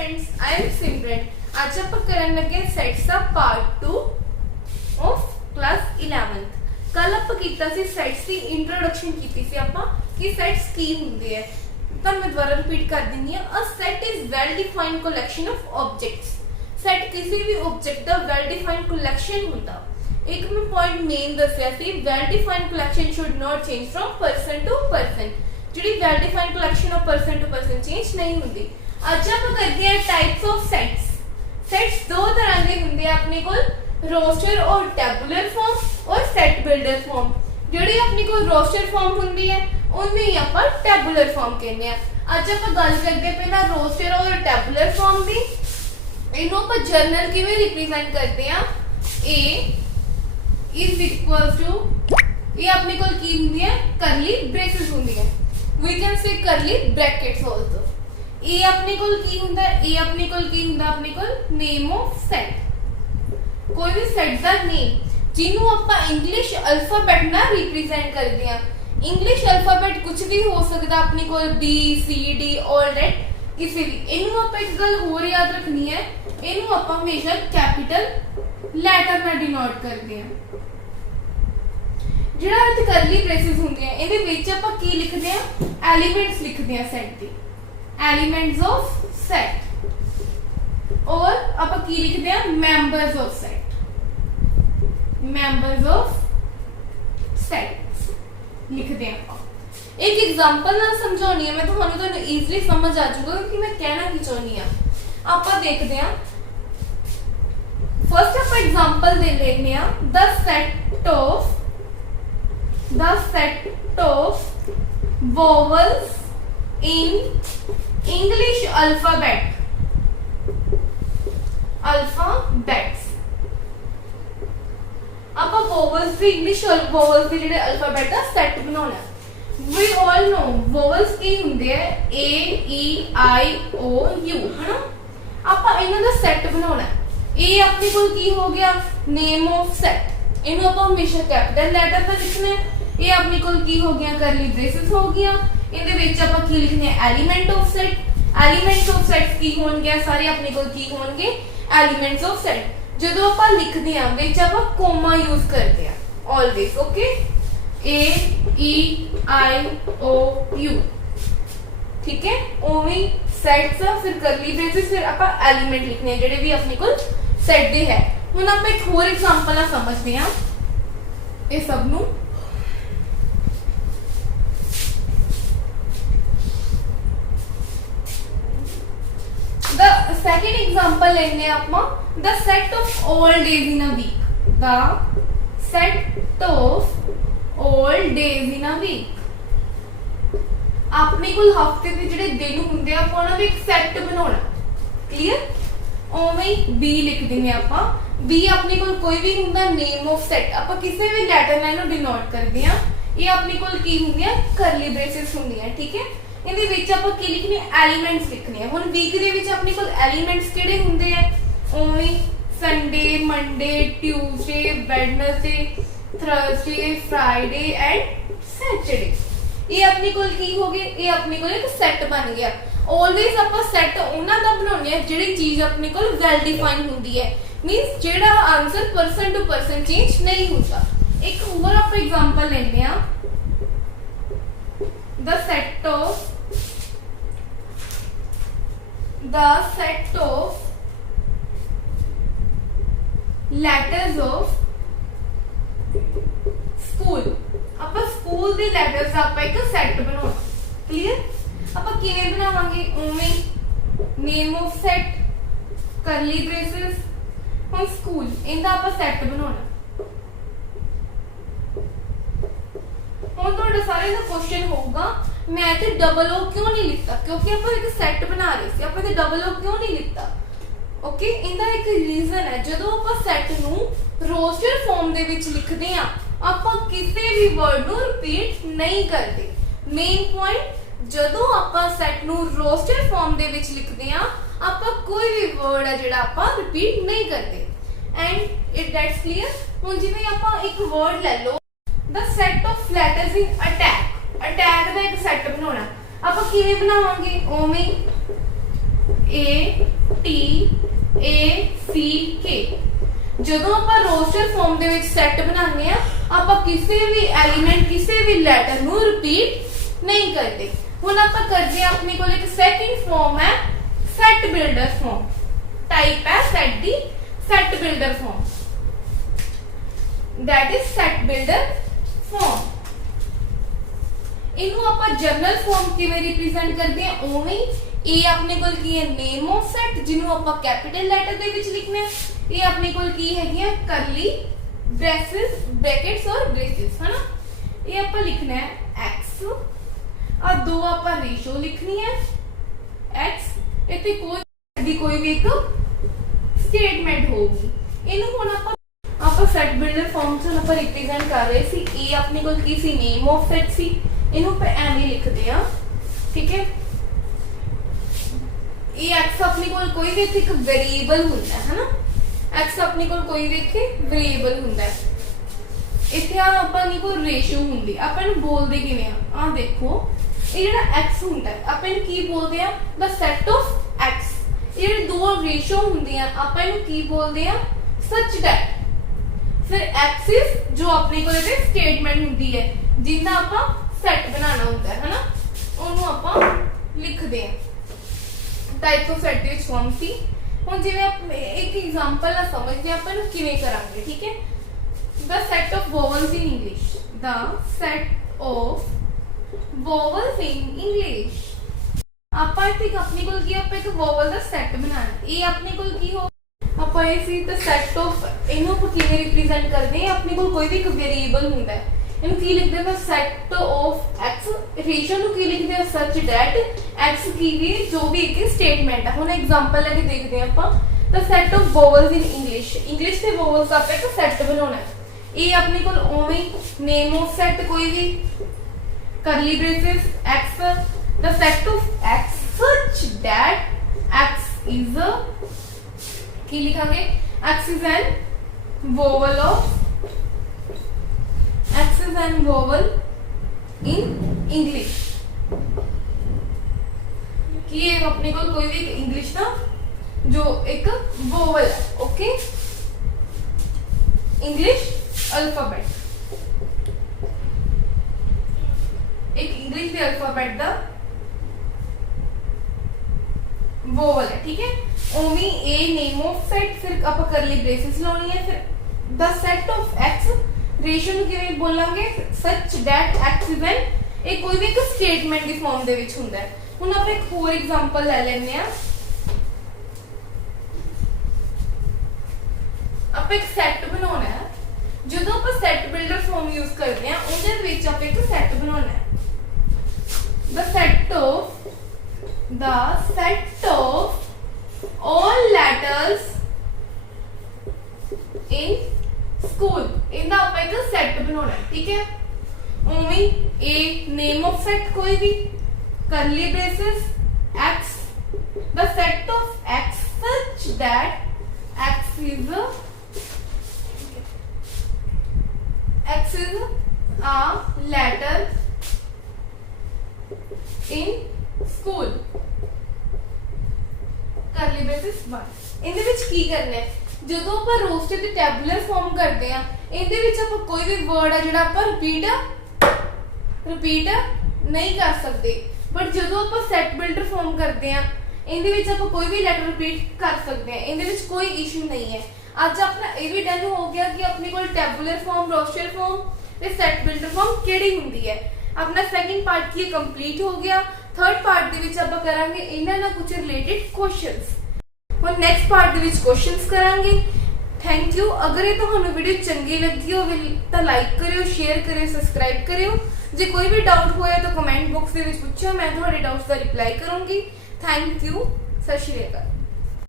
friends, I am Simran. आज आप करन लगे सेट्स का पार्ट 2 ऑफ क्लास 11th। कल आप कीता सी सेट्स की इंट्रोडक्शन कीती सी आपा कि सेट्स की हुंदे है। तो मैं दोबारा रिपीट कर देनी है। A set is well defined collection of objects. Set किसी भी ऑब्जेक्ट का वेल डिफाइंड कलेक्शन हुंदा। एक मैं पॉइंट मेन दसया सी well defined collection should not change from person to person. जिहड़ी well defined collection of person to person change नहीं हुंदी। आज आप करते हैं टाइप्स ऑफ सेट्स। सेट्स दो तरह के होंगे अपने को, रोस्टर और टेबुलर फॉर्म और सेट बिल्डर फॉर्म। जिहड़ी अपने को रोस्टर फॉर्म होंगी है उन्हें ही आप टेबुलर फॉर्म कहते हैं। आज आप गल करते पहला रोस्टर और टेबुलर फॉर्म की। इन्हों आप जर्नल किवें रिप्रेजेंट करते हैं। ए इज इक्वल टू ये अपने को की होंदी है करली ब्रेसेस होंदी है। वी कैन से करली ब्रैकेट्स आल्सो। ए अपने को की हुंदा ए अपने को की हुंदा अपने को नेम ऑफ सेट। कोई भी सेट दा नेम जिन्हों आप इंग्लिश अल्फाबेट ना रिप्रेजेंट करते हैं। इंग्लिश अल्फाबेट कुछ भी हो सकता अपने को B C D all that किसी भी। इन्हों आप एक गल होर याद रखनी है, इन्हों आप हमेशा कैपिटल लैटर ना डिनोट करते हैं। जिहड़ा इत्थे करली ब्रेसेस हुंदे हैं इहदे विच आप की लिखते हैं, एलिमेंट्स लिखते हैं set the, elements of set. और आप की लिखते हैं members of set, members of set लिखते हैं। एक एग्जांपल ना समझानी है मैं तो इजीली समझ आ जाऊगा कि मैं कहना की चाहनी हां। आप देखते हैं फर्स्ट आप एग्जांपल दे लेने आ the set of vowels in English alphabets ਆਪਾਂ vowels ਦੀ English vowels ਦੇ ਜਿਹੜੇ alphabet ਦਾ set ਬਣਾਉਣਾ ਹੈ। We all know vowels ਕੀ ਹੁੰਦੇ ਆ A E I O U ਹਨਾ। ਆਪਾਂ ਇਹਨਾਂ ਦਾ set ਬਣਾਉਣਾ ਹੈ। ਇਹ ਆਪਣੇ ਕੋਲ ਕੀ ਹੋ ਗਿਆ name of set। ਇਹਨੂੰ ਆਪਾਂ ਹਮੇਸ਼ਾ ਕੈਪੀਟਲ ਲੈਟਰ ਤੇ ਲਿਖਣਾ ਹੈ। ਇਹ ਆਪਣੇ ਕੋਲ ਕੀ ਹੋ ਗਿਆ ਕਰਲੀ ਬ੍ਰੇਸਿਸ ਹੋ ਗਿਆ। ਇਹਦੇ ਵਿੱਚ ਆਪਾਂ ਕੀ ਲਿਖਨੇ element of set. Elements of set की होंगे सारे अपने को की होंगे एलिमेंट्स ऑफ सेट। जदों आप लिखते हैं विच आप कोमा यूज करते हैं always. Okay A E I O U ठीक है। ओवी सेट्स फिर करली ब्रेसेस फिर आप एलिमेंट लिखने हैं जेडे भी अपने को सेट दे है। हुण आप एक होर एग्जांपल समझते हैं ये सब नू। सेकंड एग्जांपल लेने आप the set of all days in a week. The set of all days in a week अपने को हफ्ते के जिहड़े दिन हुंदे आ उन्हां दा एक सेट बनाउणा। क्लियर। ओवें बी लिख देंगे आप। बी अपने को कोई भी हुंदा नेम ऑफ सेट। आप किसी भी लैटर नाल डिनोट करदे आ। ये अपने को की हुंदियां करली ब्रेसेस हुंदियां ठीक है। इहदे विच आपां की लिखने एलिमेंट्स लिखने हैं। हुण वीक दे विच अपने कोल एलिमेंट्स किहड़े हुंदे हैं ओवें Sunday Monday Tuesday Wednesday Thursday Friday and Saturday. ये अपने कोल की हो गए ये अपने कोल एक सेट बन गया। ऑलवेज आपां सेट उन्हां दा बनाउने आ जिहड़ी चीज अपने कोल वेल डिफाइंड हुंदी है। मींस जिहड़ा answer person to person change नहीं होता। एक होर आप एग्जांपल लेने आ the set of letters of school। आप स्कूल दे लेटर्स आप एक सेट बनाना। क्लियर। आप किवें बनावांगे ओवें name of set curly braces हम स्कूल इंदा आप सेट बनाना। ਹੁਣ ਤੁਹਾਡਾ ਸਾਰੇ ਦਾ क्वेश्चन होगा मैं ਤੇ डबल ओ क्यों नहीं लिखता क्योंकि ਆਪਾਂ ਇੱਕ ਸੈੱਟ ਬਣਾ ਰਹੇ ਸੀ। ਆਪਾਂ ਤੇ डबल ओ क्यों नहीं लिखता। ओके ਇਹਦਾ ਇੱਕ ਰੀਜ਼ਨ ਹੈ ਜਦੋਂ ਆਪਾਂ ਸੈੱਟ ਨੂੰ ਰੋਸਟਰ ਫਾਰਮ ਦੇ ਵਿੱਚ ਲਿਖਦੇ ਆ ਆਪਾਂ ਕਿਸੇ ਵੀ ਵਰਡ ਨੂੰ ਰਿਪੀਟ ਨਹੀਂ ਕਰਦੇ। ਮੇਨ ਪੁਆਇੰਟ ਜਦੋਂ ਆਪਾਂ ਸੈੱਟ ਨੂੰ ਰੋਸਟਰ ਫਾਰਮ ਦੇ ਵਿੱਚ ਲਿਖਦੇ ਆ ਆਪਾਂ ਕੋਈ ਵੀ ਵਰਡ ਹੈ ਜਿਹੜਾ ਆਪਾਂ ਰਿਪੀਟ ਨਹੀਂ ਕਰਦੇ। And it that's clear. ਹੁਣ ਜਿਵੇਂ ਆਪਾਂ ਇੱਕ ਵਰਡ ਲੈ ਲਓ the set of letters in attack। Attack का एक सेट बनाना। आप किवें बनावांगे ओवें ATACK। ਜਦੋਂ ਆਪਾਂ ਰੋਸਟਰ ਫਾਰਮ ਦੇ ਵਿੱਚ ਸੈੱਟ ਬਣਾਉਂਦੇ ਆ ਆਪਾਂ ਕਿਸੇ ਵੀ ਐਲੀਮੈਂਟ ਕਿਸੇ ਵੀ ਲੈਟਰ ਨੂੰ ਰਿਪੀਟ ਨਹੀਂ ਕਰਦੇ। ਹੁਣ ਆਪਾਂ ਕਰਦੇ ਆ ਆਪਣੇ ਕੋਲ ਇੱਕ ਸੈਕਿੰਡ ਫਾਰਮ ਹੈ ਸੈਟ ਬਿਲਡਰ ਫਾਰਮ। टाइप है set the set builder form, that is set builder form. इनू ਆਪਾਂ ਜਨਰਲ ਫਾਰਮ ਕਿਵੇਂ ਰਿਪਰੈਜ਼ੈਂਟ ਕਰਦੇ ਆ ਉਵੇਂ ਇਹ ਆਪਣੇ ਕੋਲ ਕੀ ਹੈ ਨੇਮ ਆਫ ਸੈਟ ਜਿਹਨੂੰ ਆਪਾਂ ਕੈਪੀਟਲ ਲੈਟਰ ਦੇ ਵਿੱਚ ਲਿਖਣਾ ਹੈ। ਇਹ ਆਪਣੇ ਕੋਲ ਕੀ ਹੈਗੀ ਹੈ ਕਰਲੀ ब्रैकेट्स और ब्रेसेस है ना। ये ਆਪਾਂ ਲਿਖਣਾ ਹੈ x और दो ਆਪਾਂ रेशो लिखनी है x इतने कोई भी एक स्टेटमेंट होगी। इनू हुण ਆਪਾਂ सेट बिल्डर फॉर्म च ਆਪਾਂ रिप्रेजेंट कर रहे सी। ए अपने कोल की सी नेम ऑफ सेट सी, इनू पे एवें लिखदे आ ठीक है। ए x अपने कोल कोई भी एक वेरिएबल हुंदा है ना, x अपने कोल कोई भी एक वेरिएबल हुंदा है। इत्थे ਆਪਾਂ नी कोई रेशियो हुंदी ਆਪਾਂ ਨੂੰ ਬੋਲਦੇ ਕਿਵੇਂ ਆ देखो ਇਹ ਜਿਹੜਾ x ਹੁੰਦਾ ਹੈ ਆਪਾਂ ਇਹਨੂੰ ਕੀ ਬੋਲਦੇ ਆ ਦ ਸੈਟ ਆਫ x। ਇਹ ਦੋ ਰੇਸ਼ੋ ਹੁੰਦੀਆਂ ਆਪਾਂ ਇਹਨੂੰ ਕੀ ਬੋਲਦੇ ਆ ਸੱਚ ਦੈਟ। ਫਿਰ x ਇਜ਼ ਜੋ ਆਪਣੇ ਕੋਲ ਇਹਦੇ ਸਟੇਟਮੈਂਟ ਹੁੰਦੀ ਹੈ ਜਿੰਨਾ ਆਪਾਂ ਸੈਟ ਬਣਾਉਣਾ ਹੁੰਦਾ ਹੈ ਨਾ, ਉਹਨੂੰ ਆਪਾਂ ਲਿਖਦੇ ਆ ਟਾਈਪ ਆਫ ਸੈਟ ਦੇ ਵਿੱਚ ਫਾਰਮ ਸੀ। ਹੁਣ ਜਿਵੇਂ ਇੱਕ ਐਗਜ਼ਾਮਪਲ ਨਾਲ ਸਮਝਦੇ ਆਪਾਂ ਇਹਨੂੰ ਕਿਵੇਂ ਕਰਾਂਗੇ ਠੀਕ ਹੈ। The set of vowels in English, the set of vowels in English. ਆਪਾਂ ਇੱਥੇ ਆਪਣੇ ਕੋਲ ਕੀ ਆਪਾਂ ਇੱਕ ਵੋਵਲ ਦਾ ਸੈੱਟ ਬਣਾਉਣਾ। ਇਹ ਆਪਣੇ ਕੋਲ ਕੀ ਹੋ ਆਪਾਂ ਇਹ ਸੀ ਤਾਂ ਸੈੱਟ ਆਫ ਇਹਨੂੰ ਆਪਾਂ ਕਿਵੇਂ ਰਿਪਰੈਜ਼ੈਂਟ ਕਰਦੇ ਆ। ਆਪਣੇ ਕੋਲ ਕੋਈ ਵੀ ਇੱਕ ਵੇਰੀਏਬਲ ਹੁੰਦਾ ਹੈ ਇਹਨੂੰ ਕੀ ਲਿਖਦੇ ਆ ਸੈਟ ਆਫ x। ਰੇਸ਼ੋ ਨੂੰ ਕੀ ਲਿਖਦੇ ਆ ਸੱਚ ਦੈਟ x ਕੀ ਵੀ ਜੋ ਵੀ ਇੱਕ ਸਟੇਟਮੈਂਟ ਹੈ। ਹੁਣ ਐਗਜ਼ਾਮਪਲ ਲੈ ਕੇ ਦੇਖਦੇ ਆ ਆਪਾਂ ਤਾਂ set of vowels in English. English ਦੇ ਵੋਵਲਸ ਦਾ ਆਪਾਂ ਇੱਕ ਸੈੱਟ ਬਣਾਉਣਾ ਹੈ। ਇਹ ਆਪਣੇ ਕੋਲ ਉਵੇਂ ਨੇਮ ਆਫ ਸੈਟ ਕੋਈ ਵੀ ਕਰਲੀ braces x the set of x such that x is a ਕੀ ਲਿਖਾਂਗੇ x is an vowel in English। कि ये अपने को कोई भी इंग्लिश ना जो एक vowel है ओके इंग्लिश अल्फाबेट एक इंग्लिश के अल्फाबेट दा वोवल है ठीक है। ओमी ए नेम ऑफ सेट फिर आप करली ब्रेसेस लानी है। फिर the set of x ratio ਨੂੰ ਕਿਵੇਂ ਬੋਲਾਂਗੇ ਸੱਚ ਦੈਟ x ਇਜ਼ ਐਨ ਇਹ ਕੋਈ ਵੀ ਇੱਕ ਸਟੇਟਮੈਂਟ ਦੀ ਫਾਰਮ ਦੇ ਵਿੱਚ ਹੁੰਦਾ ਹੈ। ਹੁਣ ਆਪਾਂ ਇੱਕ ਹੋਰ ਐਗਜ਼ਾਮਪਲ ਲੈ ਲੈਂਦੇ ਆ। ਆਪਾਂ ਇੱਕ ਸੈੱਟ ਬਣਾਉਣਾ ਹੈ। ਜਦੋਂ ਆਪਾਂ ਸੈੱਟ ਬਿਲਡਰ ਫਾਰਮ ਯੂਜ਼ ਕਰਦੇ ਆ ਉਹਦੇ ਵਿੱਚ ਆਪਾਂ ਇੱਕ ਸੈੱਟ ਬਣਾਉਣਾ ਹੈ। ਦ set of all letters in school इनका ਆਪਾਂ ਇੱਕ ਸੈੱਟ ਬਣਾਉਣਾ ਹੈ ਠੀਕ ਹੈ। ਉਵੇਂ a name of set ਕੋਈ ਵੀ curly braces x the set of x such that x is a letter in school करली ब्रेसेस 1। ਇਹਦੇ ਵਿੱਚ ਕੀ ਕਰਨਾ ਹੈ ਜਦੋਂ ਆਪਾਂ ਰੋਸਟਰ ਤੇ ਟੈਬੂਲਰ ਫਾਰਮ ਕਰਦੇ ਆ ਇਹਦੇ ਵਿੱਚ ਆਪਾਂ ਕੋਈ ਵੀ ਵਰਡ ਆ ਜਿਹੜਾ ਆਪਾਂ ਰਿਪੀਟ ਨਹੀਂ ਕਰ ਸਕਦੇ। ਬਟ ਜਦੋਂ ਆਪਾਂ ਸੈਟ ਬਿਲਡਰ ਫਾਰਮ ਕਰਦੇ ਆ ਇਹਦੇ ਵਿੱਚ ਆਪਾਂ ਕੋਈ ਵੀ ਲੈਟਰ ਰਿਪੀਟ ਕਰ ਸਕਦੇ ਆ। ਇਹਦੇ ਵਿੱਚ ਕੋਈ ਇਸ਼ੂ ਨਹੀਂ ਹੈ। ਅੱਜ ਆਪਣਾ ਇਹ ਵੀ ਡਨ ਹੋ ਗਿਆ ਕਿ ਆਪਣੇ ਕੋਲ ਟੈਬੂਲਰ ਫਾਰਮ ਰੋਸਟਰ ਫਾਰਮ ਤੇ ਸੈਟ ਬਿਲਡਰ ਫਾਰਮ ਕਿਹੜੀ ਹੁੰਦੀ ਹੈ। अपना सेकंड पार्ट की कंप्लीट हो गया। थर्ड पार्ट दे विच आपां करांगे इन्हां नाल कुछ रिलेटेड क्वेश्चंस। हुण नेक्स्ट पार्ट दे विच क्वेश्चंस करांगे। Thank you. अगर ये तुहानूं वीडियो चंगी लगी हो तो लाइक करियो, शेयर करियो, सबसक्राइब करियो। जे कोई भी डाउट होया तो कमेंट बॉक्स दे विच पुछियो, मैं तुहाडे डाउट्स दा रिप्लाई करूंगी। Thank you. सत श्री अकाल।